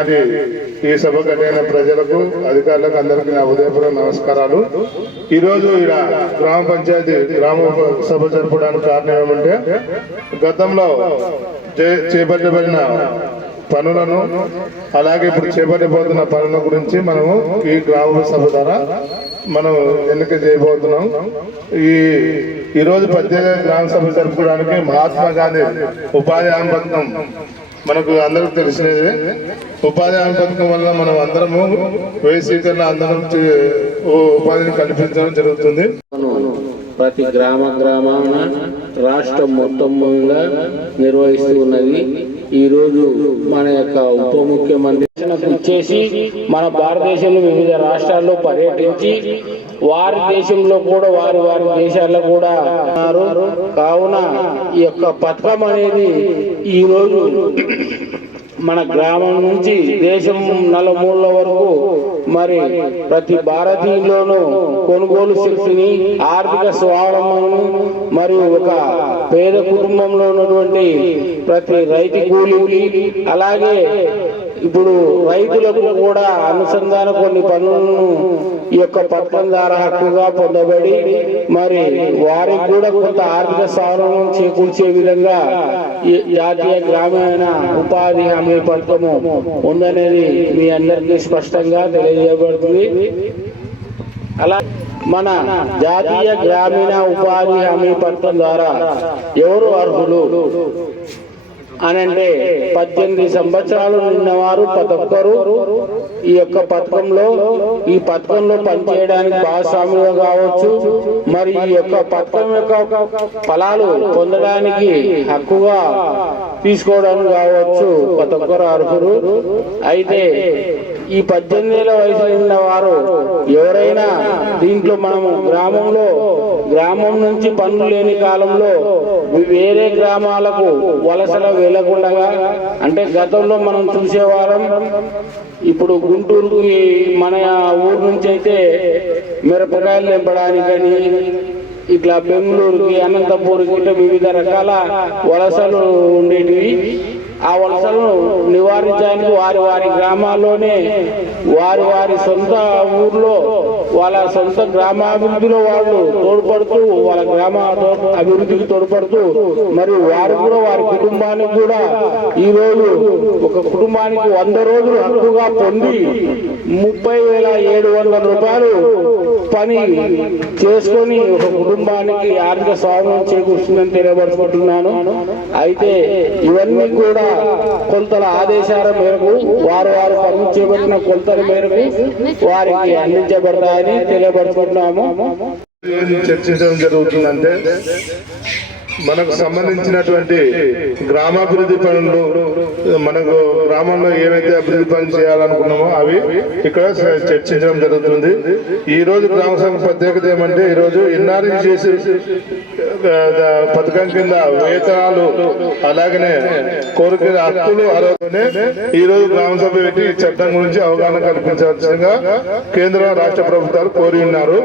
ఈనాటి ఈ సభకు కట్టిన ప్రజలకు అధికారులకు అందరికీ నా ఉదయపూర్వక నమస్కారాలు. ఈ రోజు గ్రామ పంచాయతీ గ్రామ సభ జరపడానికి కారణం ఏమంటే గతంలో చే- చేపట్టబడిన పనులను అలాగే ఇప్పుడు చేపట్టబోతున్న పనుల గురించి మనము ఈ గ్రామ సభ ద్వారా మనం ఎన్నిక చేయబోతున్నాం. ఈ ఈరోజు పద్దెనిమిది గ్రామ సభ జరుపుకోవడానికి మహాత్మా గాంధీ ఉపాధి హామీ పథకం మనకు అందరికి తెలిసినది. ఉపాధి హామీ పథకం వల్ల మనం అందరము వయసీకరణ అందరం ఉపాధిని కల్పించడం జరుగుతుంది. ప్రతి గ్రామ గ్రామాన రాష్ట్రం మొత్తం నిర్వహిస్తూ ఉన్నది. ఈ రోజు మన యొక్క ఉప ముఖ్యమంత్రి ఇచ్చేసి మన భారతదేశంలో వివిధ రాష్ట్రాల్లో పర్యటించి వారి దేశంలో కూడా వారి వారి దేశాల్లో కూడా ఉన్నారు. కావున ఈ యొక్క పథకం అనేది ఈ రోజు మన గ్రామం నుంచి దేశం నలుమూల వరకు మరి ప్రతి భారతీయులోనూ కొనుగోలు శక్తిని ఆర్థిక స్వావలంబనను మరియు ఒక పేద కుటుంబంలో ఉన్నటువంటి ప్రతి రైతు కూలీకి అలాగే ఇప్పుడు రైతులకు కూడా అనుసంధాన కొన్ని పనులను ఈ యొక్క పథకం ద్వారా హక్కుగా పొందబడి మరి వారికి కూడా కొంత ఆర్థిక స్వావలంబనం చేకూర్చే విధంగా జాతీయ గ్రామీణ ఉపాధి హామీ పథకము ఉందనేది మీ అందరికీ స్పష్టంగా తెలియజేయబడుతుంది. అలా మన జాతీయ గ్రామీణ ఉపాధి హామీ పథకం ద్వారా ఎవరు అర్హులు? అని అంటే పద్దెనిమిది సంవత్సరాలు నిన్నవారు ప్రతి ఒక్కరు ఈ యొక్క పథకంలో ఈ పథకంలో పనిచేయడానికి భాగస్వాములు కావచ్చు మరి ఈ యొక్క పథకం యొక్క ఫలాలు పొందడానికి హక్కుగా తీసుకోవడానికి కావచ్చు ప్రతి ఒక్కరు అర్హులు. అయితే ఈ పద్దెనిమిది ఏళ్ళ వయసు ఉన్న వారు ఎవరైనా దీంట్లో మనము గ్రామంలో గ్రామం నుంచి పనులు లేని కాలంలో వేరే గ్రామాలకు వలసల వెళ్ళకుండా అంటే గతంలో మనం చూసేవారం ఇప్పుడు గుంటూరుకి మన ఊరు నుంచి అయితే మిరపకాయలు నింపడానికని ఇట్లా బెంగళూరుకి అనంతపూర్కి ఇట్లా వివిధ రకాల వలసలు ఉండేటివి. ఆ వలసలను నివారించడానికి వారి వారి గ్రామాల్లోనే వారి వారి సొంత ఊర్లో వాళ్ళ సొంత గ్రామాభివృద్ధిలో వాళ్ళు తోడ్పడుతూ వాళ్ళ గ్రామ అభివృద్ధికి తోడ్పడుతూ మరియు వారు కూడా వారి కుటుంబానికి కూడా ఈ రోజు ఒక కుటుంబానికి వంద రోజులు హక్కుగా పొంది ముప్పై వేల ఏడు వందల రూపాయలు పని చేసుకొని ఒక కుటుంబానికి ఆర్థిక స్వాతంత్రం చేకూరుస్తుందని తెలియబడుకుంటున్నాను అయితే ఇవన్నీ కూడా కొలతల ఆదేశాల మేరకు వారు వారు పంపించబడిన చేపట్టిన కొలతల మేరకు వారికి అందించబడతాయని తెలియబడుతున్నాము చర్చించడం జరుగుతుందంటే మనకు సంబంధించినటువంటి గ్రామాభివృద్ధి పనులు మనకు గ్రామంలో ఏవైతే అభివృద్ధి పనులు చేయాలనుకున్నామో అవి ఇక్కడ చర్చించడం జరుగుతుంది. ఈ రోజు గ్రామ సభ ప్రత్యేకత ఏమంటే ఈ రోజు ఎన్ఆర్ఈ చేసి పథకం కింద వేతనాలు అలాగనే కోరిక హక్కులు అర్హతనే ఈ రోజు గ్రామ సభ పెట్టి చట్టం గురించి అవగాహన కల్పించాల్సిందిగా కేంద్ర రాష్ట్ర ప్రభుత్వాలు కోరి ఉన్నారు.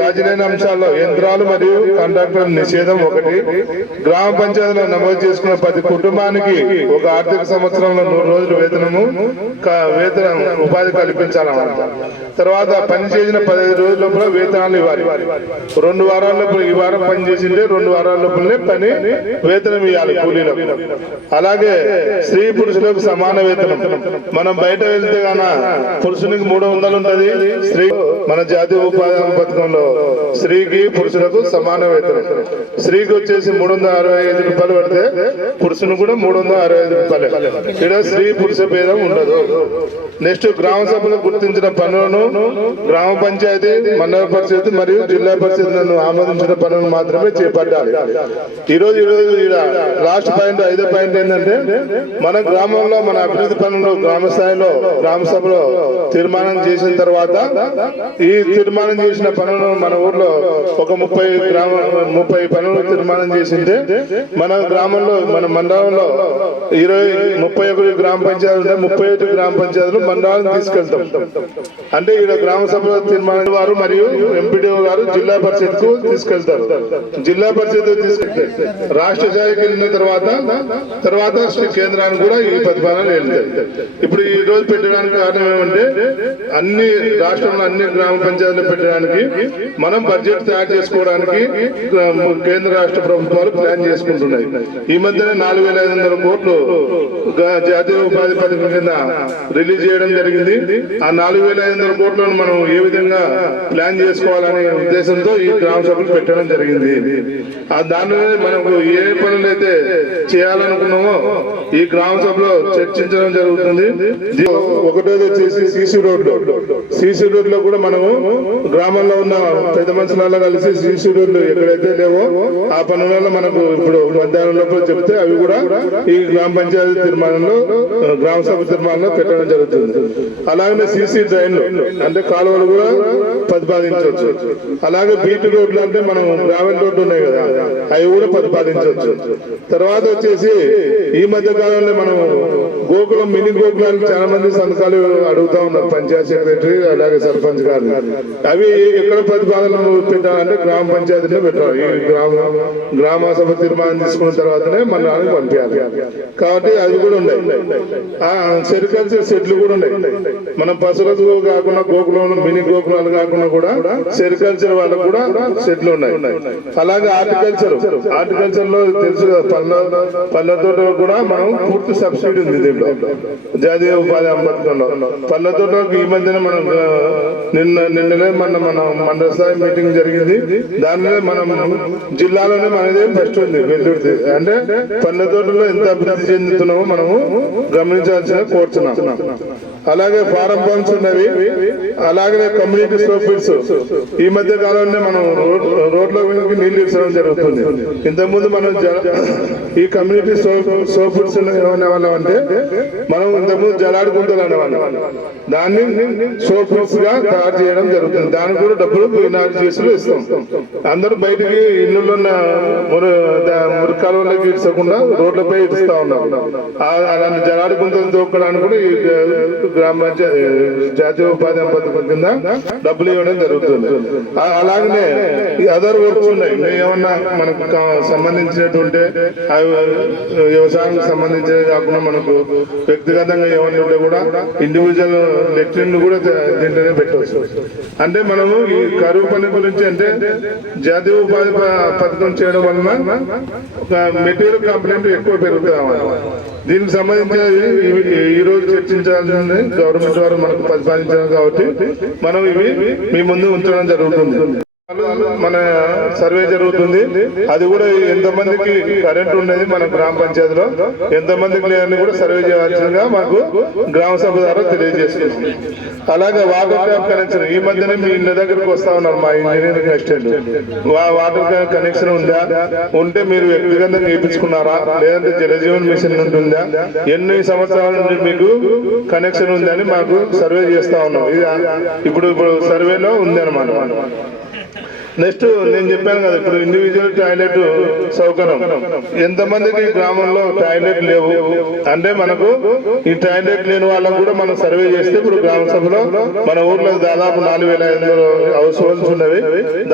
రాజీలేని అంశాల్లో యంత్రాలు మరియు కండక్టర్ నిషేధం ఒకటి గ్రామ పంచాయతీలో నమోదు చేసుకున్న ప్రతి కుటుంబానికి ఒక ఆర్థిక సంవత్సరంలో నూరు రోజులు వేతనము క- వేతనం ఉపాధి కల్పించాలన్నమాట. తర్వాత పని చేసిన పదిహేను రోజుల లోపల వేతనాలు ఇవ్వాలి. రెండు వారాల లోపల ఈ వారం పని చేసింటే రెండు వారాల లోపలనే పని వేతనం ఇవ్వాలి కూలీలకు. అలాగే స్త్రీ పురుషులకు సమాన వేతనం. మనం బయట వెళ్తే గాన పురుషునికి మూడు వందలు ఉంటది స్త్రీ మన జాతీయ ఉపాధి పథకంలో స్త్రీకి పురుషులకు సమాన వేతనం. స్త్రీకి వచ్చేసి మూడు వందల అరవై ఐదు రూపాయలు పడితే పురుషుని కూడా మూడు వందల అరవై ఐదు రూపాయలు. ఇక్కడ స్త్రీ పురుష భేదం ఉండదు. నెక్స్ట్ గ్రామ సభలో గుర్తించిన పనులను గ్రామ పంచాయతీ మండల పరిషత్ మరియు జిల్లా పరిషత్లను ఆమోదించిన పనులను మాత్రమే చేపట్టాలి. ఈ రోజు ఈ రోజు ఈడ లాస్ట్ పాయింట్ ఐదో పాయింట్ ఏంటంటే మన గ్రామంలో మన అభివృద్ధి పనులు గ్రామ స్థాయిలో గ్రామ సభలో తీర్మానం చేసిన తర్వాత ఈ తీర్మానం చేసిన పనులను మన ఊర్లో ఒక ముప్పై గ్రామ ముప్పై పనులు తీర్మానం చేసింది. మన గ్రామంలో మన మండలంలో ఇరవై ముప్పై ఒకటి గ్రామ పంచాయతీలు ముప్పై ఒకటి గ్రామ పంచాయతీలు మండలాన్ని తీసుకెళ్తాం. అంటే ఇక్కడ గ్రామ సభ తీర్మానం వారు మరియు ఎంపీడీఓ గారు జిల్లా పరిషత్కు తీసుకెళ్తారు. జిల్లా పరిషత్ తీసుకెళ్తే రాష్ట్ర స్థాయికి వెళ్ళిన తర్వాత తర్వాత శ్రీ కేంద్రానికి కూడా ఈ ప్రతిపాదన వెళ్తాయి ఇప్పుడు ఈ రోజు పెట్టడానికి కారణం ఏమంటే అన్ని రాష్ట్రంలో అన్ని గ్రామ పంచాయతీలు పెట్టడానికి మనం బడ్జెట్ తయారు చేసుకోవడానికి కేంద్ర రాష్ట్ర ప్రభుత్వం ప్రభుత్వాలు ప్లాన్ చేసుకుంటున్నాయి. ఈ మధ్యనే నాలుగు వేల ఐదు వందల కోట్లు జాతీయ ఉపాధి పథకం కింద రిలీజ్ చేయడం జరిగింది. ఆ నాలుగు వేల ఐదు వందల కోట్లను మనం ఏ విధంగా ప్లాన్ చేసుకోవాలనే ఉద్దేశంతో ఈ గ్రామ సభలు పెట్టడం జరిగింది. ఆ దానిలోనే మనకు ఏ పనులు అయితే చేయాలనుకున్నామో ఈ గ్రామ సభలో చర్చించడం జరుగుతుంది. దీ- ఒకటోది వచ్చేసి సీసీ రోడ్లు సీసీ రోడ్లో కూడా మనము గ్రామంలో ఉన్న పెద్ద మనుషులలో కలిసి సిసి రోడ్లు ఎక్కడైతే లేవో ఆ పనులలో మనకు ఇప్పుడు మధ్యాహ్నం లోపల చెప్తే అవి కూడా ఈ గ్రామ పంచాయతీ తీర్మానంలో గ్రామ సభ తీర్మానంలో పెట్టడం జరుగుతుంది. అలాగే సీసీ డ్రైన్లు అంటే కాలువలు కూడా ప్రతిపాదించవచ్చు. అలాగే బీటీ రోడ్లు అంటే మనం గ్రావెల్ రోడ్లు ఉన్నాయి కదా అవి కూడా ప్రతిపాదించవచ్చు. తర్వాత వచ్చేసి ఈ మధ్య కాలంలో మనం గోకులం మినీ గోకులానికి చాలా మంది సంతకాలు అడుగుతా ఉన్నారు పంచాయత్ సెక్రటరీ అలాగే సర్పంచ్ గారు అవి ఎక్కడ ప్రతిపాదన పెట్టాలంటే గ్రామ పంచాయతీలో పెట్టాలి. గ్రామ గ్రామ గ్రామసభ తీర్మానం తీసుకున్న తర్వాతనే మన నాన్నకి పంపించాలి. కాబట్టి అది కూడా ఉన్నాయి. ఆ సెరికల్చర్ సెట్లు కూడా ఉన్నాయి. మనం పశువులకు కాకుండా గోకులం మినీ గోకులాలు కాకుండా కూడా సెరికల్చర్ వాళ్ళకు కూడా సెట్లు ఉన్నాయి. అలాగే హార్టికల్చర్. హార్టికల్చర్లో తెలుసు కదా పళ్ళ పళ్ళ తోట కూడా మనం పూర్తి సబ్సిడీ ఉంది దీంట్లో. జాతీయ ఉపాధి హామీ పథకంలో పళ్ళ తోటలకు ఈ మధ్యన మనం నిన్న నిన్ననే మన మన మండల స్థాయి మీటింగ్ జరిగింది. దానిలో మనం జిల్లాలోనే మనదే ఫస్ట్ ఉంది? వెల్లుడిది అంటే పల్లెటూరులో ఎంత అభివృద్ధి చెందుతున్నామో మనము గమనించాల్సిన కోరుతున్నాం అలాగే ఫారం పంప్స్ ఉన్నవి అలాగే కమ్యూనిటీ సోఫిట్స్ ఈ మధ్య కాలంలో మనం రోడ్ రోడ్ల నీళ్ళు ఇచ్చడం జరుగుతుంది. ఇంతకుముందు మనం ఈ కమ్యూనిటీ సోఫిట్స్ ఏమనేవాళ్ళం అంటే మనం ఇంతకుముందు జలాడి అనేవాళ్ళం. దాన్ని సోఫిట్స్గా తయారు చేయడం జరుగుతుంది. దానికి కూడా డబ్బులు నాలుగు చేసులు ఇస్తాం. అందరూ బయటికి ఇల్లులో ఉన్న మురు ఇచ్చకుండా రోడ్లపై ఇస్తా ఉన్నాం అలాంటి జలాడి గుంతలు తోక్కడానికి కూడా ఈ గ్రామ జాతీయ ఉపాధి పథకం కింద డబ్బులు ఇవ్వడం జరుగుతుంది. అలాగనే ఈ అదర్ వర్క్స్ ఉన్నాయి. ఏమన్నా మనకు సంబంధించినటువంటి వ్యవసాయానికి సంబంధించినవి కాకుండా మనకు వ్యక్తిగతంగా ఏమైనా ఉంటే కూడా ఇండివిజువల్ లెక్చర్లు కూడా దీంట్లోనే పెట్టవచ్చు. అంటే మనము ఈ కరువు పని గురించి అంటే జాతీయ ఉపాధి ప- పథకం చేయడం వలన మెటీరియల్ కంప్లైంట్ ఎక్కువ పెరుగుతాయి దీనికి సంబంధించిన ఈరోజు రోజు చర్చించాల్సింది గవర్నమెంట్ వారు మనకు ప్రతిపాదించారు కాబట్టి మనం ఇవి మీ ముందు ఉంచడం జరుగుతుంది. మన సర్వే జరుగుతుంది. అది కూడా ఎంతమందికి కరెంట్ ఉన్నది మన గ్రామ పంచాయతీలో. ఎంతమందికి లేదని కూడా సర్వే చేయాల్సిందిగా మాకు గ్రామ సభ ద్వారా తెలియజేస్తుంది అలాగే వాటర్ ట్యాప్ కనెక్షన్ ఈ మధ్యనే మీ ఇళ్ళ దగ్గరకు వస్తా ఉన్నారు మా ఇంజనీరింగ్ అసిస్టెంట్. వా- వాటర్ ట్యాప్ కనెక్షన్ ఉందా? ఉంటే మీరు వ్యక్తిగతంగా చేయించుకున్నారా? లేదంటే జలజీవన్ మిషన్ ఉంటుందా ఎన్ని సంవత్సరాల నుంచి మీకు కనెక్షన్ ఉందని మాకు సర్వే చేస్తా ఉన్నాం. ఇది ఇప్పుడు ఇప్పుడు సర్వేలో ఉంది అనమాట నెక్స్ట్ నేను చెప్పాను కదా ఇప్పుడు ఇండివిజువల్ టాయిలెట్ సౌకర్యం. ఎంతమందికి గ్రామంలో టాయిలెట్ లేవు? అంటే మనకు ఈ టాయిలెట్ లేని వాళ్ళకు కూడా మనం సర్వే చేస్తే ఇప్పుడు గ్రామ సభలో మన ఊర్లో దాదాపు నాలుగు వేల ఐదు వందల హౌస్ హోల్డ్స్ ఉన్నవి.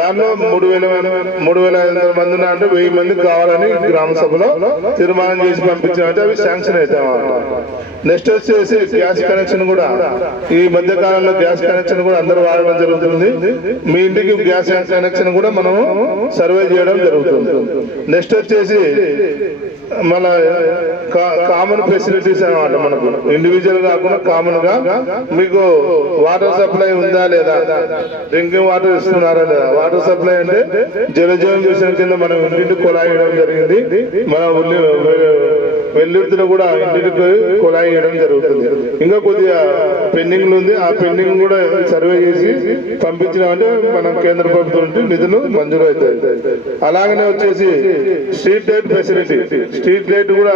దానిలో మూడు వేల మూడు వేల ఐదు వందల మంది అంటే వెయ్యి మందికి కావాలని గ్రామ సభలో తీర్మానం చేసి పంపించామంటే అవి శాంక్షన్ అవుతాయి నెక్స్ట్ వచ్చేసి గ్యాస్ కనెక్షన్ కూడా. ఈ మధ్య కాలంలో గ్యాస్ కనెక్షన్ కూడా అందరూ వాడడం జరుగుతుంది. మీ ఇంటికి గ్యాస్ కనెక్షన్ కూడా మనం సర్వే చేయడం జరుగుతుంది. నెక్స్ట్ వచ్చేసి మన కామన్ ఫెసిలిటీస్ అన్నమాట మనకు. ఇండివిజువల్ కాకుండా కామన్గా మీకు వాటర్ సప్లై ఉందా లేదా? డ్రింకింగ్ వాటర్ ఇస్తున్నారా లేదా? వాటర్ సప్లై అంటే జలజీవన్ మిషన్ కింద మనం ఇంటింటి కుళాయి వేయడం జరిగింది. మన ఉల్లి వెల్లుర్తిలో కూడా ఇంటికి కుళాయి వేయడం జరుగుతుంది. ఇంకా కొద్దిగా పెండింగ్ ఉంది. ఆ పెండింగ్ కూడా సర్వే చేసి పంపించినామంటే మన కేంద్ర ప్రభుత్వం నుండి నిధులు మంజూరు అవుతాయి. అలాగనే వచ్చేసి street light facility street light కూడా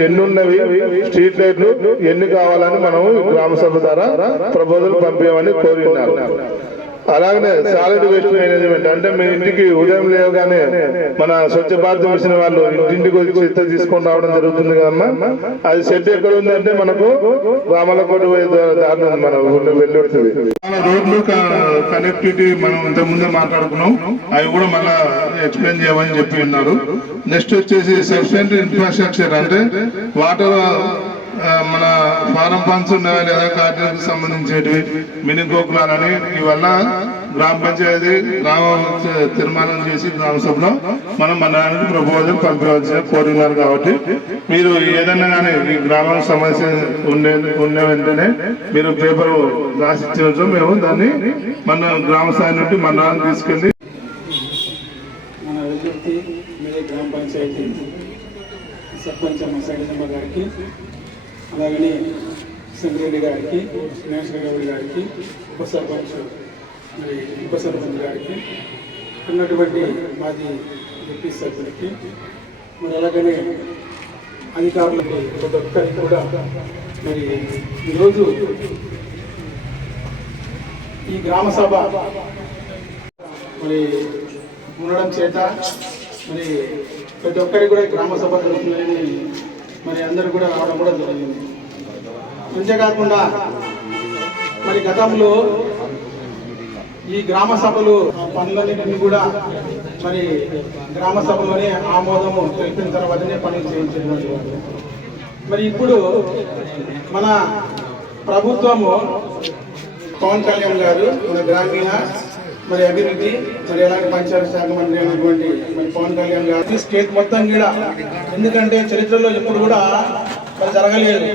ఎన్ని ఉన్నవి స్ట్రీట్ లైట్లు ఎన్ని కావాలని మనం గ్రామ సభ ద్వారా ప్రపోజల్ పంపించమని కోరినారు అలాగనే సాలిడ్ వేస్ట్ మేనేజ్మెంట్ అంటే మీ ఇంటికి ఉదయం లేవగానే మన స్వచ్ఛ భారత్ మిషన్ వాళ్ళు ఇంటింటికి వచ్చి చెత్త తీసుకొని రావడం జరుగుతుంది కదమ్మా. అది షెడ్ ఎక్కడ ఉందంటే మనకు రామలకోట దారి ఉంది మన ఊళ్ళో వెళ్ళొస్తుంది మన రోడ్లు కనెక్టివిటీ మనం ఇంత ముందే మాట్లాడుకున్నాం. అవి కూడా మళ్ళా ఎక్స్ప్లెయిన్ చేయమని చెప్పి ఉన్నారు. నెక్స్ట్ వచ్చేసి సబ్స్టెంట్ ఇన్ఫ్రాస్ట్రక్చర్ అంటే వాటర్ మన ఫారం ఫండ్స్ ఉన్నాయి లేదా కార్యాలకు సంబంధించేటివి మినీ గోకులాలని ఇవల్ల గ్రామ పంచాయతీ గ్రామ తీర్మానం చేసి గ్రామ సభలో మనం మన దానికి ప్రపోజల్ పంపించవలసిన కోరినారు కాబట్టి మీరు ఏదన్నా కానీ ఈ గ్రామం సమస్య ఉండే ఉన్న వెంటనే మీరు పేపర్ రాసి ఇచ్చినట్టు మేము దాన్ని మన గ్రామ స్థాయి నుండి మన నాన్న తీసుకెళ్ళి మన విజ్ఞప్తి మీరే గ్రామ పంచాయతీ సర్పంచ్ గారికి అలాగనే సంగిరెడ్డి గారికి నేషనల్ గౌడ్ గారికి ఉప సర్పంచ్ మరి ఉప సర్పంచ్ గారికి ఉన్నటువంటి మాజీ ఎంపీ సభ్యులకి మరి అలాగనే అధికారులకి ప్రతి ఒక్కరికి కూడా మరి ఈరోజు ఈ గ్రామ సభ మరి ఉండడం చేత మరి ప్రతి ఒక్కరికి కూడా గ్రామ సభ జరుగుతుందని మరి అందరూ కూడా రావడం కూడా జరిగింది. అంతేకాకుండా మరి గతంలో ఈ గ్రామ సభలు పనులన్నింటినీ కూడా మరి గ్రామ సభలోనే ఆమోదము తెలిపిన తర్వాతనే పనులు చేయించేటువంటి మరి ఇప్పుడు మన ప్రభుత్వము పవన్ కళ్యాణ్ గారు మన గ్రామీణ మరి అభివృద్ధి మరి అలాగే పంచాయతీ శాఖ మంత్రి అయినటువంటి మరి పవన్ కళ్యాణ్ గారు. స్టేట్ మొత్తం కూడా ఎందుకంటే చరిత్రలో ఎప్పుడు కూడా మరి జరగలేదు.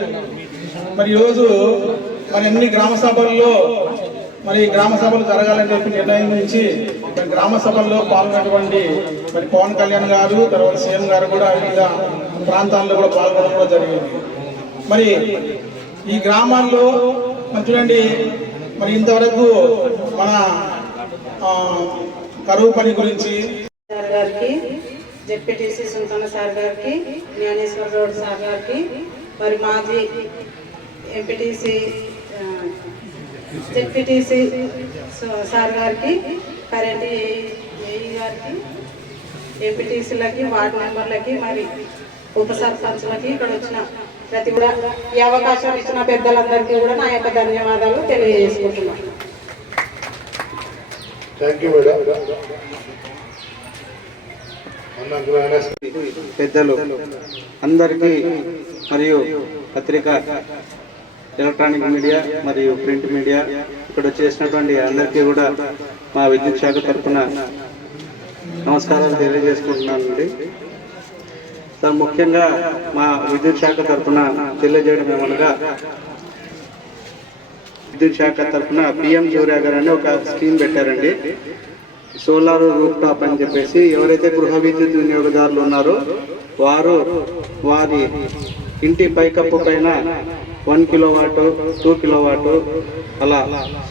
మరి ఈరోజు మరి అన్ని గ్రామ సభల్లో మరి గ్రామ సభలు జరగాలని చెప్పి నిర్ణయం మరి గ్రామ సభల్లో పాల్గొన్నటువంటి మరి పవన్ కళ్యాణ్ గారు తర్వాత సీఎం గారు కూడా వివిధ ప్రాంతాల్లో కూడా పాల్గొనడం కూడా జరిగింది. మరి ఈ గ్రామాల్లో మరి చూడండి మరి ఇంతవరకు మన కరువు పని గురించి సార్ గారికి జెడ్పీటీసీ సుల్తాన సార్ గారికి జ్ఞానేశ్వర రోడ్ సార్ గారికి మరి మాజీ ఎంపీటీసీ జెడ్పీటీసీ సార్ గారికి కరెంట్ ఏఈ గారికి ఎంపీటీసీలకి వార్డు మెంబర్లకి మరి ఉప సర్పంచ్లకి ఇక్కడ వచ్చిన ప్రతి కూడా ఈ అవకాశం ఇచ్చిన పెద్దలందరికీ కూడా నా యొక్క ధన్యవాదాలు తెలియజేసుకుంటున్నాను. థ్యాంక్ యూ మేడం పెద్దలు అందరికీ మరియు పత్రిక ఎలక్ట్రానిక్ మీడియా మరియు ప్రింట్ మీడియా ఇక్కడ చేసినటువంటి అందరికీ కూడా మా విద్యుత్ శాఖ తరఫున నమస్కారాలు తెలియజేసుకుంటున్నానండి. సార్ ముఖ్యంగా మా విద్యుత్ శాఖ తరఫున తెలియజేయడం ఏమనగా విద్యుత్ శాఖ తరఫున పిఎం సూర్య గారు అని ఒక స్కీమ్ పెట్టారండి. సోలార్ రూఫ్ టాప్ అని చెప్పేసి ఎవరైతే గృహ విద్యుత్ వినియోగదారులు ఉన్నారో వారు వారి ఇంటి పైకప్పు పైన వన్ కిలోవాట్ టూ కిలోవాట్ అలా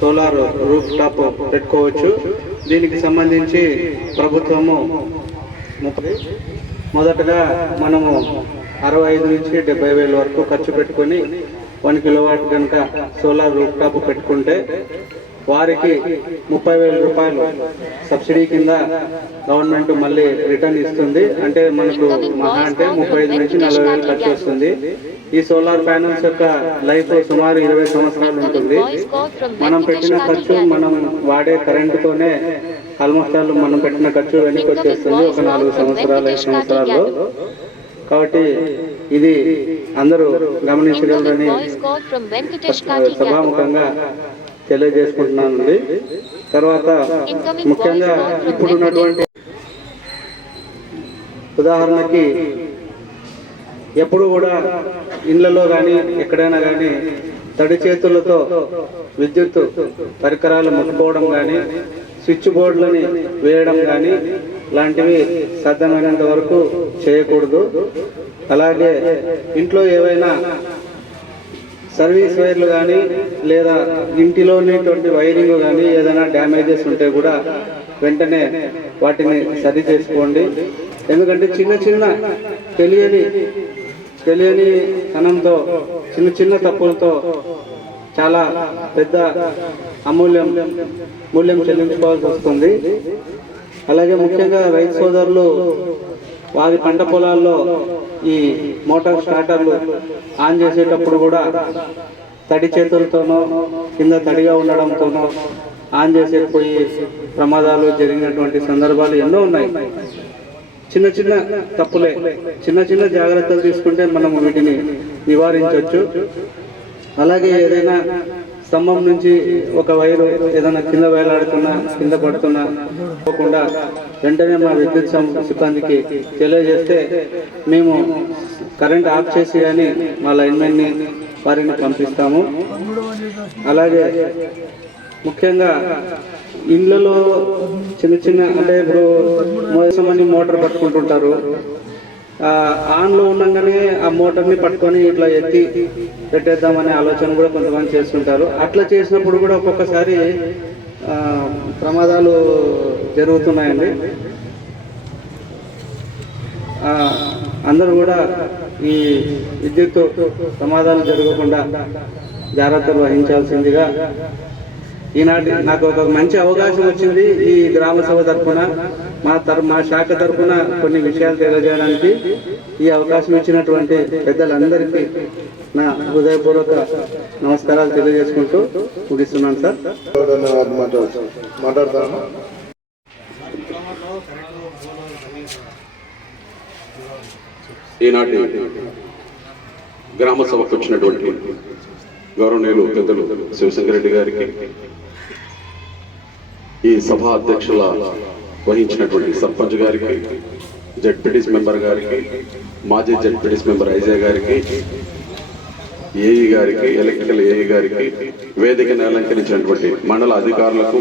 సోలార్ రూఫ్ టాప్ పెట్టుకోవచ్చు. దీనికి సంబంధించి ప్రభుత్వము మొదటగా మనము అరవై ఐదు నుంచి డెబ్బై వేల వరకు ఖర్చు పెట్టుకొని వన్ కిలోవాట్ కనుక సోలార్ రూప్ టాప్ పెట్టుకుంటే వారికి ముప్పై వేల రూపాయలు సబ్సిడీ కింద గవర్నమెంట్ మళ్ళీ రిటర్న్ ఇస్తుంది. అంటే మనకు మహా అంటే ముప్పై ఐదు నుంచి నలభై వేలు ఖర్చు వస్తుంది. ఈ సోలార్ ప్యానల్స్ యొక్క లైఫ్ సుమారు ఇరవై సంవత్సరాలు ఉంటుంది. మనం పెట్టిన ఖర్చు మనం వాడే కరెంటుతోనే ఆల్మోస్ట్ ఆల్ మనం పెట్టిన ఖర్చు వెనక్కి వచ్చేస్తుంది ఒక నాలుగు సంవత్సరాలు ఐదు సంవత్సరాల్లో. కాబట్టి ఇది అందరూ గమనించగలరని. సభాముఖంగా తెలియజేసుకుంటున్నానండి తర్వాత ముఖ్యంగా ఇప్పుడున్నటువంటి ఉదాహరణకి ఎప్పుడు కూడా ఇళ్ళలో కానీ ఎక్కడైనా కానీ తడి చేతులతో విద్యుత్ పరికరాలు ముట్టుకోవడం కానీ స్విచ్ బోర్డులని వేయడం కానీ లాంటివి సాధ్యమైనంత వరకు చేయకూడదు అలాగే ఇంట్లో ఏవైనా సర్వీస్ వైర్లు కానీ లేదా ఇంటిలో ఉన్నటువంటి వైరింగ్ కానీ ఏదైనా డ్యామేజెస్ ఉంటే కూడా వెంటనే వాటిని సరి చేసుకోండి. ఎందుకంటే చిన్న చిన్న తెలియని తెలియని తనంతో చిన్న చిన్న తప్పులతో చాలా పెద్ద అమూల్యం మూల్యం చెల్లించుకోవాల్సి వస్తుంది. అలాగే ముఖ్యంగా రైతు సోదరులు వారి పంట పొలాల్లో ఈ మోటార్ స్టార్టర్లు ఆన్ చేసేటప్పుడు కూడా తడి చేతులతోనో కింద తడిగా ఉండడంతోనో ఆన్ చేసేపోయి ప్రమాదాలు జరిగినటువంటి సందర్భాలు ఎన్నో ఉన్నాయి. చిన్న చిన్న తప్పులే చిన్న చిన్న జాగ్రత్తలు తీసుకుంటే మనం వీటిని నివారించవచ్చు అలాగే ఏదైనా స్తంభం నుంచి ఒక వైరు ఏదైనా కింద వేలాడుతున్నా కింద పడుతున్నా పోకుండా వెంటనే మా విద్యుత్ సిబ్బందికి తెలియజేస్తే మేము కరెంట్ ఆఫ్ చేసి కానీ మా లైన్మెన్ని వారిని పంపిస్తాము. అలాగే ముఖ్యంగా ఇండ్లలో చిన్న చిన్న అంటే ఇప్పుడు మోసమని మోటార్ పట్టుకుంటుంటారు. ఆన్లో ఉండగానే ఆ మోటార్ని పట్టుకొని ఇట్లా ఎత్తి పెట్టేద్దామనే ఆలోచన కూడా కొంతమంది చేస్తుంటారు. అట్లా చేసినప్పుడు కూడా ఒక్కొక్కసారి ప్రమాదాలు జరుగుతున్నాయండి. అందరూ కూడా ఈ విద్యుత్ ప్రమాదాలు జరగకుండా జాగ్రత్తలు వహించాల్సిందిగా ఈనాటి నాకు ఒక మంచి అవకాశం వచ్చింది ఈ గ్రామ సభ తరఫున మా తర మా శాఖ తరఫున కొన్ని విషయాలు తెలియజేయడానికి ఈ అవకాశం ఇచ్చినటువంటి పెద్దలందరికీ నా హృదయపూర్వక నమస్కారాలు తెలియజేసుకుంటూ ముగిస్తున్నాను సార్. మాట్లాడతాను ఈనాటి గ్రామ సభకు వచ్చినటువంటి గౌరవనీయులు పెద్దలు శివశంకర్ రెడ్డి గారికి ఈ సభ అధ్యక్షుల వహించినటువంటి సర్పంచ్ గారికి జడ్పీటీస్ మెంబర్ గారికి మాజీ జడ్పీటీస్ మెంబర్ ఐజే గారికి ఏఈ గారికి ఎలక్ట్రికల్ ఏఈ గారికి వేదికను అలంకరించినటువంటి మండల అధికారులకు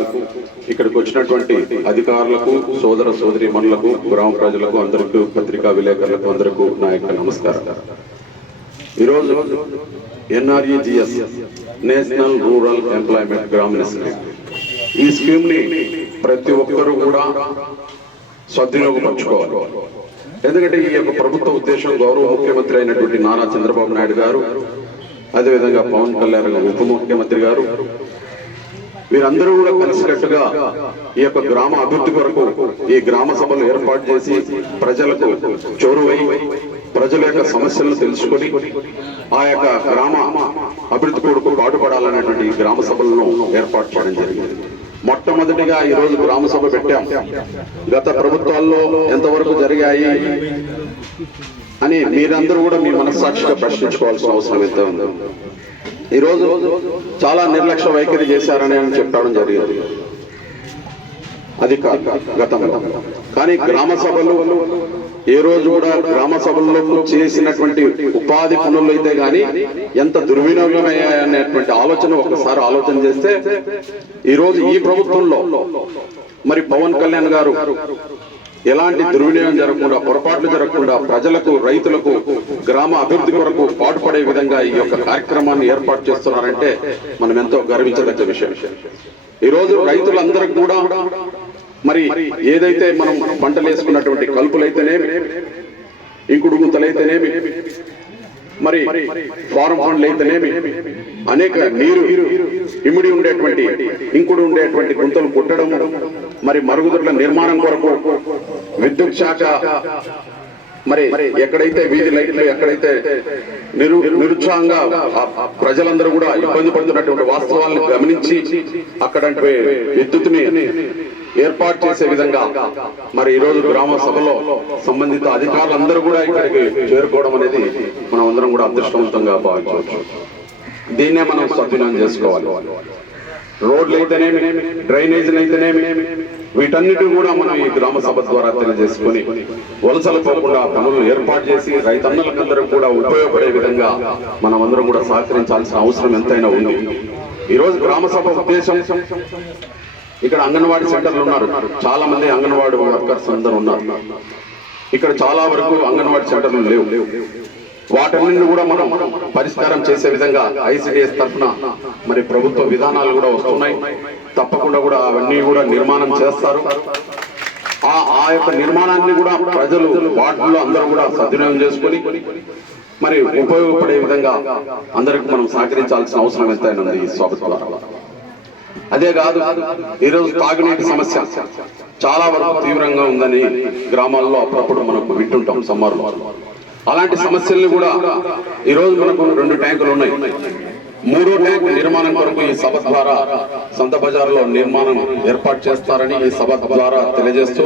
ఇక్కడికి వచ్చినటువంటి అధికారులకు సోదర సోదరి మనులకు గ్రామ ప్రజలకు అందరికీ పత్రికా విలేకరులకు అందరికీ నా యొక్క నమస్కారం. ఈరోజు ఎన్ఆర్ఈజిఎస్ నేషనల్ రూరల్ ఎంప్లాయ్మెంట్ గ్రామీణ స్కీమ్ ఈ స్కీమ్ని ప్రతి ఒక్కరూ కూడా సద్వినియోగపరచుకోవాలి. ఎందుకంటే ఈ యొక్క ప్రభుత్వ ఉద్దేశం గౌరవ ముఖ్యమంత్రి అయినటువంటి నారా చంద్రబాబు నాయుడు గారు అదేవిధంగా పవన్ కళ్యాణ్ గారు ఉప ముఖ్యమంత్రి గారు వీరందరూ కూడా కలిసికట్టుగా ఈ యొక్క గ్రామ అభివృద్ధి కొరకు ఈ గ్రామ సభలు ఏర్పాటు చేసి ప్రజలకు చోరువై ప్రజల యొక్క సమస్యలను తెలుసుకొని ఆ యొక్క గ్రామ అభివృద్ధి కొరకు పాటుపడాలనేటువంటి గ్రామ సభలను ఏర్పాటు చేయడం జరిగింది. మొట్టమొదటిగా ఈ రోజు గ్రామ సభ పెట్టాం. గత ప్రభుత్వాల్లో ఎంతవరకు జరిగాయి అని మీరందరూ కూడా మీ మనస్సాక్షిగా ప్రశ్నించుకోవాల్సిన అవసరం ఎంత ఉంది. ఈరోజు చాలా నిర్లక్ష్య వైఖరి చేశారని అని చెప్పడం జరిగింది. అది కాదు గతంలో. కానీ గ్రామ సభలు ఏ రోజు కూడా గ్రామ సభల్లో చేసినటువంటి ఉపాధి పనులు అయితే గాని ఎంత దుర్వినియోగమయ్యాయనేటువంటి ఆలోచన ఒకసారి ఆలోచన చేస్తే ఈ రోజు ఈ ప్రభుత్వంలో మరి పవన్ కళ్యాణ్ గారు ఎలాంటి దుర్వినియోగం జరగకుండా పొరపాట్లు జరగకుండా ప్రజలకు రైతులకు గ్రామ అభివృద్ధి కొరకు పాటుపడే విధంగా ఈ యొక్క కార్యక్రమాన్ని ఏర్పాటు చేస్తున్నారంటే మనం ఎంతో గర్వించదగ్గ విషయం. ఈ రోజు రైతులందరికీ కూడా మరి ఏదైతే మనం పంటలు వేసుకున్నటువంటి కలుపులైతేనేమి ఇంకుడు గుంతలైతేనేమి మరి ఫారం ఫండ్లు అయితేనేమి అనేక నీరు ఇమిడి ఉండేటువంటి ఇంకుడు ఉండేటువంటి గుంతలు పుట్టడం మరి మరుగుదొడ్ల నిర్మాణం కొరకు విద్యుత్ శాఖ మరి ఎక్కడైతే వీధి లైట్లు ఎక్కడైతే నిరు నిరుత్సాహంగా ప్రజలందరూ కూడా ఇబ్బంది పడుతున్నటువంటి వాస్తవాలను గమనించి అక్కడ విద్యుత్ని ఏర్పాటు చేసే విధంగా మరి ఈరోజు గ్రామ సభలో సంబంధిత అధికారులందరూ కూడా ఇక్కడికి చేరుకోవడం అనేది మనం అందరం కూడా అదృష్టవంతంగా భావించవచ్చు. దీన్నే మనం సద్వినియోగం చేసుకోవాలి. రోడ్లు అయితేనేమి డ్రైనేజీలు అయితేనేమి వీటన్నిటి కూడా మనం ఈ గ్రామ సభ ద్వారా తెలియజేసుకుని వలసలు పోకుండా పనులు ఏర్పాటు చేసి రైతన్నలకందరూ కూడా ఉపయోగపడే విధంగా మనం అందరం కూడా సహకరించాల్సిన అవసరం ఎంతైనా ఉంది. ఈరోజు గ్రామ సభ ఉద్దేశం ఇక్కడ అంగన్వాడీ సెంటర్లు ఉన్నారు. చాలా మంది అంగన్వాడీ వర్కర్స్ అందరూ ఉన్నారు. ఇక్కడ చాలా వరకు అంగన్వాడీ సెంటర్లు లేవు. వాటన్నింటిని కూడా మనం పరిష్కారం చేసే విధంగా ఐసిడిఎస్ తరఫున మరి ప్రభుత్వ విధానాలు కూడా వస్తున్నాయి. తప్పకుండా కూడా అవన్నీ కూడా నిర్మాణం చేస్తారు. ఆ ఆ యొక్క నిర్మాణాన్ని కూడా ప్రజలు వాటిలో అందరూ కూడా సద్వినియోగం చేసుకొని మరి ఉపయోగపడే విధంగా అందరికి మనం సహకరించాల్సిన అవసరం ఎంతైనా ఈ స్వాగతం. ద్వారా అదే కాదు ఈరోజు తాగునీటి సమస్య చాలా వరకు తీవ్రంగా ఉందని గ్రామాల్లో అప్పుడప్పుడు మనకు వింటుంటాం సమ్మర్లో. అలాంటి సమస్యల్ని కూడా ఈరోజు మనకు రెండు ట్యాంకులు ఉన్నాయి. మూడో ట్యాంక్ నిర్మాణం కొరకు ఈ సభ ద్వారా సంత బజార్లో నిర్మాణం ఏర్పాటు చేస్తారని ఈ సభ ద్వారా తెలియజేస్తూ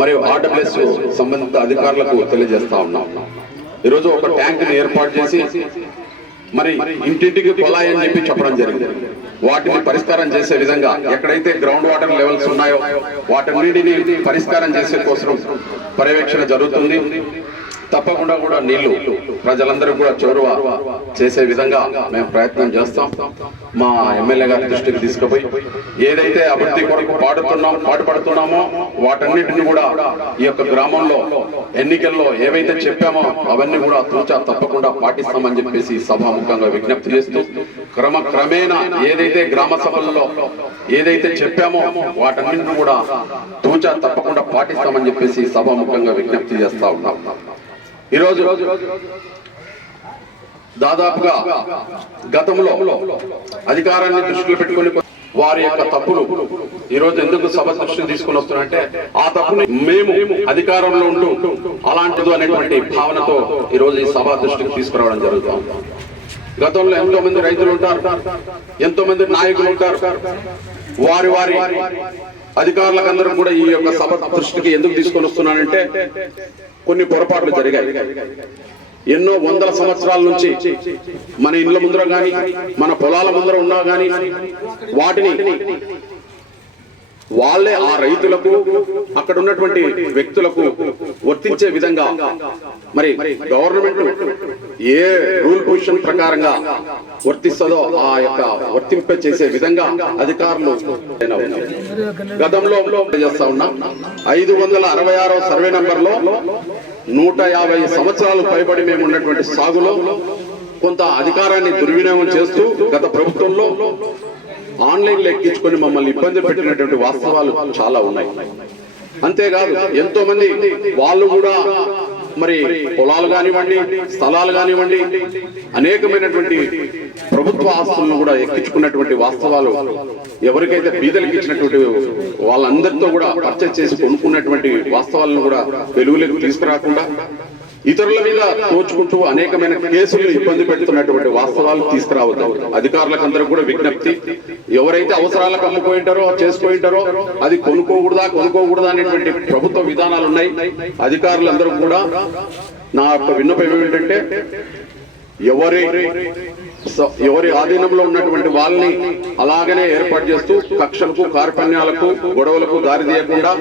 మరియు ఆర్డబ్ల్యూఎస్ సంబంధిత అధికారులకు తెలియజేస్తా ఉన్నాం. ఈరోజు ఒక ట్యాంకుని ఏర్పాటు చేసి మరి ఇంటింటికి పొలాయి అని చెప్పి చెప్పడం జరిగింది. వాటిని పరిష్కారం చేసే విధంగా ఎక్కడైతే గ్రౌండ్ వాటర్ లెవెల్స్ ఉన్నాయో వాటన్నిటిని పరిష్కారం చేసే కోసం పర్యవేక్షణ జరుగుతుంది. తప్పకుండా కూడా నీళ్ళు ప్రజలందరూ కూడా చోరువ చేసే విధంగా మేము ప్రయత్నం చేస్తాం. మా ఎమ్మెల్యే గారి దృష్టికి తీసుకుపోయి ఏదైతే అభివృద్ధి కొరకు పాడుతున్నాం పాటుపడుతున్నామో వాటన్నిటిని కూడా ఈ యొక్క గ్రామంలో ఎన్నికల్లో ఏవైతే చెప్పామో అవన్నీ కూడా తూచా తప్పకుండా పాటిస్తామని చెప్పేసి సభాముఖంగా విజ్ఞప్తి చేస్తూ క్రమ క్రమేణా ఏదైతే గ్రామ సభల్లో ఏదైతే చెప్పామో వాటన్నింటిని కూడా తూచా తప్పకుండా పాటిస్తామని చెప్పేసి సభాముఖంగా విజ్ఞప్తి చేస్తా ఉన్నాం. ఈరోజు దాదాపుగా గతంలో అధికారాన్ని దృష్టిలో పెట్టుకొని వారి యొక్క తప్పులు ఈ రోజు ఎందుకు సభ దృష్టిని తీసుకుని వస్తున్నారంటే ఆ తప్పుని మేము అధికారంలో ఉంటూ అలాంటిదో అనేటువంటి భావనతో ఈ రోజు ఈ సభ దృష్టికి తీసుకురావడం జరుగుతుంది గతంలో ఎంతో మంది రైతులు ఉంటారు ఎంతో మంది నాయకులు ఉంటారు వారి వారి అధికారులందరూ కూడా ఈ యొక్క సభ దృష్టికి ఎందుకు తీసుకొని వస్తున్నానంటే కొన్ని పొరపాట్లు జరిగాయి. ఎన్నో వందల సంవత్సరాల నుంచి మన ఇండ్ల ముందర గాని మన పొలాల ముందర ఉన్నా గాని వాటిని వాళ్ళే ఆ రైతులకు అక్కడ ఉన్నటువంటి వ్యక్తులకు వర్తించే విధంగా. మరి గవర్నమెంట్ ఏ రూల్ పొజిషన్ ప్రకారంగా వర్తిస్తుందో ఆ యొక్క వర్తింప చేసే విధంగా అధికారులు గతంలో చేస్తా ఉన్నా. ఐదు వందల అరవై ఆరో సర్వే నంబర్లో నూట యాభై సంవత్సరాలు పైబడి మేము ఉన్నటువంటి సాగులో కొంత అధికారాన్ని దుర్వినియోగం చేస్తూ గత ప్రభుత్వంలో ఆన్లైన్ లెక్కించుకొని ఎక్కించుకొని మమ్మల్ని ఇబ్బంది పెట్టినటువంటి వాస్తవాలు చాలా ఉన్నాయి. అంతేకాదు ఎంతో మంది వాళ్ళు కూడా మరి పొలాలు కానివ్వండి స్థలాలు కానివ్వండి అనేకమైనటువంటి ప్రభుత్వ ఆస్తులను కూడా ఎక్కించుకున్నటువంటి వాస్తవాలు ఎవరికైతే బీదలకు ఇచ్చినటువంటి వాళ్ళందరితో కూడా పర్చేస్ చేసి కొనుక్కున్నటువంటి వాస్తవాలను కూడా వెలుగులకు తీసుకురాకుండా ఇతరుల మీద దోచుకుంటూ అనేకమైన కేసులు ఇబ్బంది పెడుతున్నటువంటి వాస్తవాలు తీసుకురావద్దు. అధికారులకు అందరూ కూడా విజ్ఞప్తి. ఎవరైతే అవసరాలకు అమ్ముకుంటారో చేసుకుంటారో అది కొనుక్కోకూడదా కొనుక్కోకూడదా అనేటువంటి ప్రభుత్వ విధానాలు ఉన్నాయి. అధికారులందరూ కూడా నా యొక్క విన్నపం ఏమిటంటే ఎవరి స- ఎవరి ఆధీనంలో ఉన్నటువంటి వాళ్ళని అలాగనే ఏర్పాటు చేస్తూ కక్షలకు కార్పణ్యాలకు గొడవలకు దారి తీయకుండా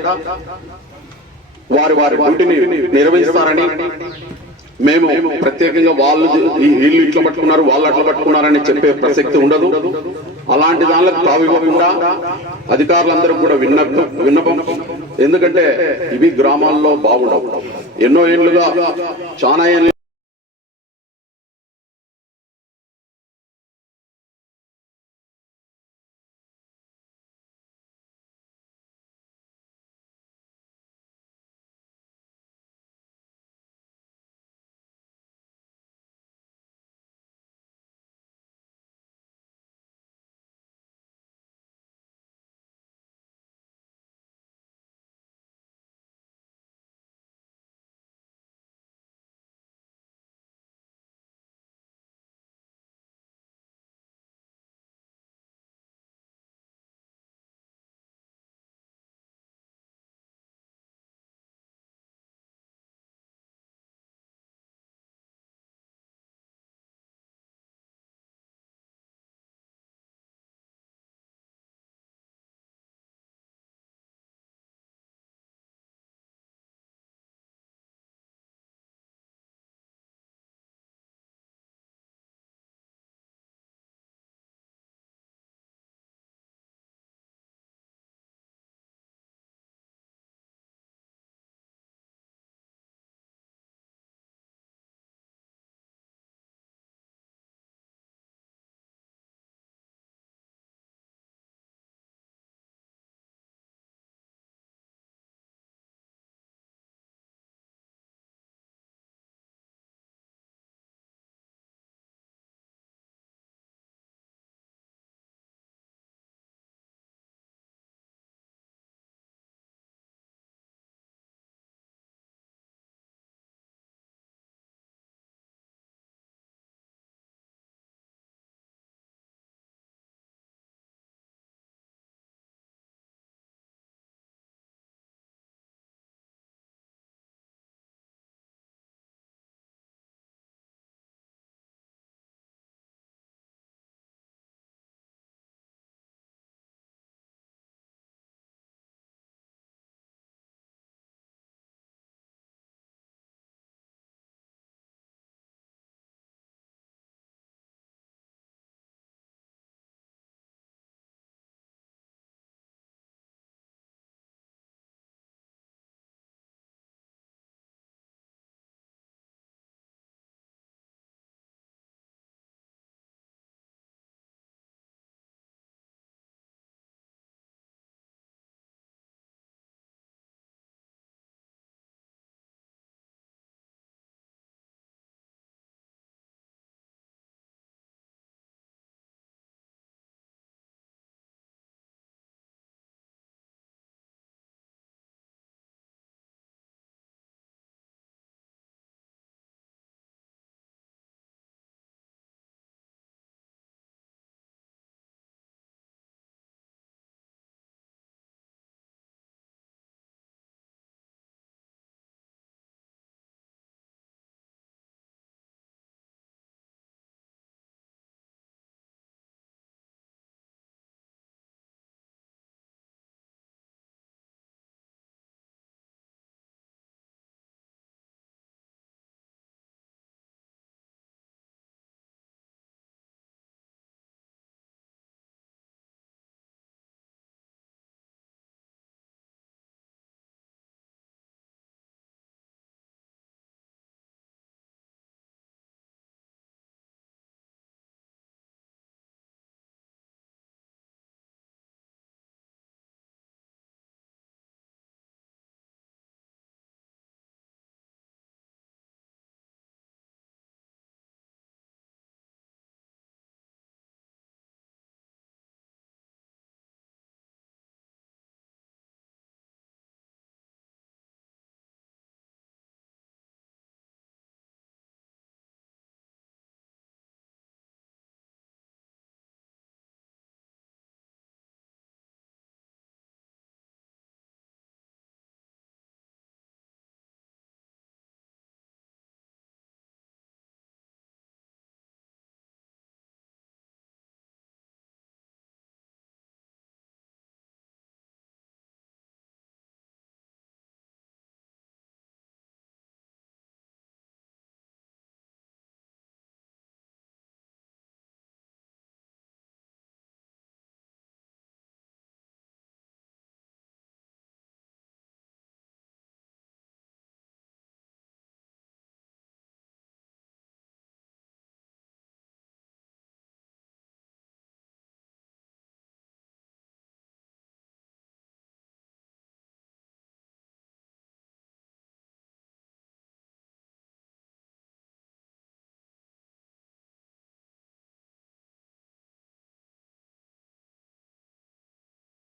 వారి వారి డ్యూటీని నిర్వహిస్తారని మేము ప్రత్యేకంగా వాళ్ళు వీళ్ళు ఇట్లా పట్టుకున్నారు వాళ్ళు అట్లా పట్టుకున్నారని చెప్పే ప్రసక్తి ఉండదు. అలాంటి దానిలకు తావివ్వకుండా అధికారులందరూ కూడా విన్నపం విన్నపం. ఎందుకంటే ఇవి గ్రామాల్లో బాగుండవు. ఎన్నో ఏళ్ళుగా చాలా ఏళ్ళు